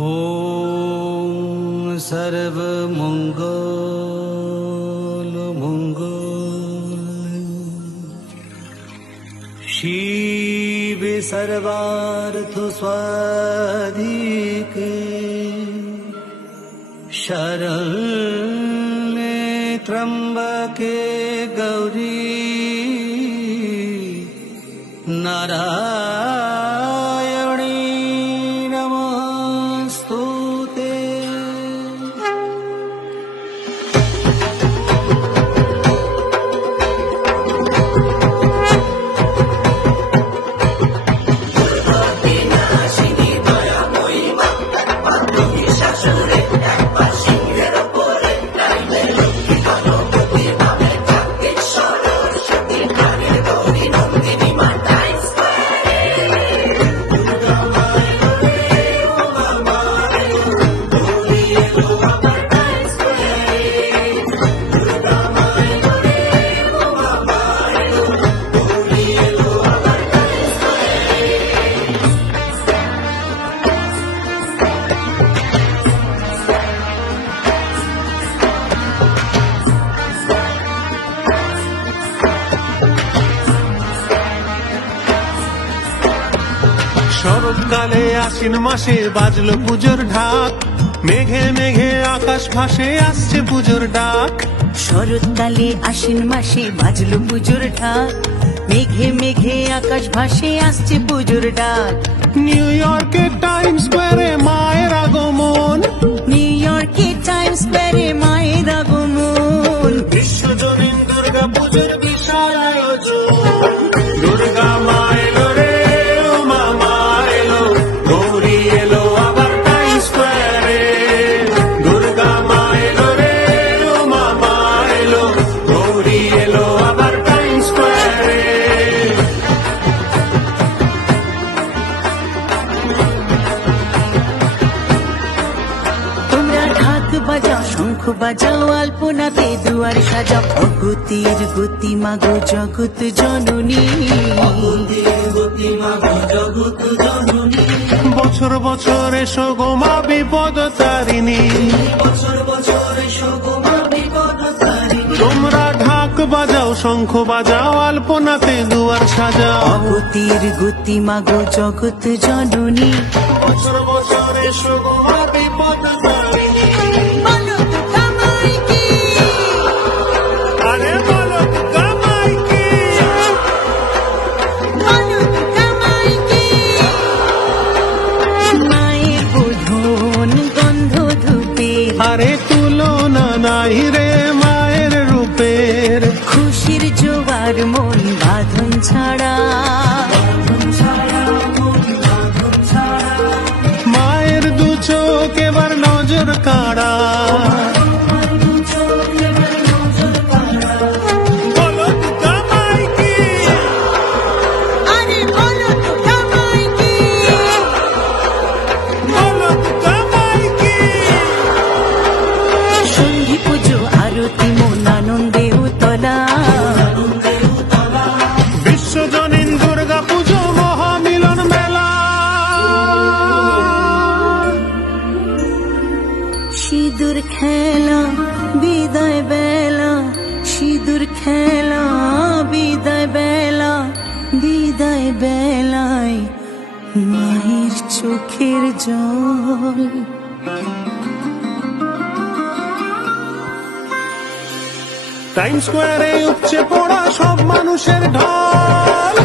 ॐ सर्वमंगल मंगल शिवे सर्वार्थ स्वाधिके शरण्ये त्र्यंबके गौरी नारायणी नमस्तुते। শরৎকালে আশ্বিন মাসে বাজলো পুজোর ঢাক, মেঘে মেঘে আকাশ ভাসে আসছে পুজোর ডাক। শরৎকালে আশ্বিন মাসে বাজলো পুজোর ঢাক, মেঘে মেঘে আকাশ ভাসে আসছে পুজোর ডাক। নিউ ইয়র্কে টাইম স্কোয়ারে মায়ের আগমন, নিউ ইয়র্কে টাইম স্কোয়ারে মায়ের আগমন। বিশ্বজনীন দুর্গা পুজোর বিশাল আয়োজন। দুর্গা মা এলো রে, ও মা এলো, গৌরী এলো আবার টাইম স্কোয়ারে। দুর্গা মা এলো রে, ও মা এলো, গৌরী এলো আবার টাইম স্কোয়ারে। তোমরা ঢাক বাজাও, শঙ্খ বাজাও, আলপনাতে দুয়ার সাজাও। অগতির গতি মাগো জগৎ জননী, বছর বছর এসো গো মা বিপদ তারিণী। তোমরা ঢাক বাজাও, শঙ্খ বাজাও, আলপনাতে দুয়ার সাজাও। অগতির গতি মাগো জগৎ জননী। বছর বছর এসো গো মা বিপদ তারিণী। বলো তো কামাই কি, আরে বলো তো কামাই কি, বলো তো কামাই কি। মায়ের বোধন গন্ধ ধূপে, আরে তুলনা নাই রে মায়ের রূপের। খুশির জোয়ার মন বাঁধন ছাড়া। মায়ের দু চোখ এবার নজর কাড়া। বলো তো কামাই কি, আরে বলো তো কামাই কি, বলো তো কামাই কি। সন্ধি পুজো আরতি মন আনন্দে উতলা। বিশ্বজনীন দুর্গা পুজো মহামিলন মেলা। সিঁদুর খেলা বিদায় বেলা, সিঁদুর খেলা বিদায় বেলা, বিদায় বেলায় মায়ের চোখের জল। টাইম স্কোয়ারে উপচে পড়া সব মানুষের ঢল।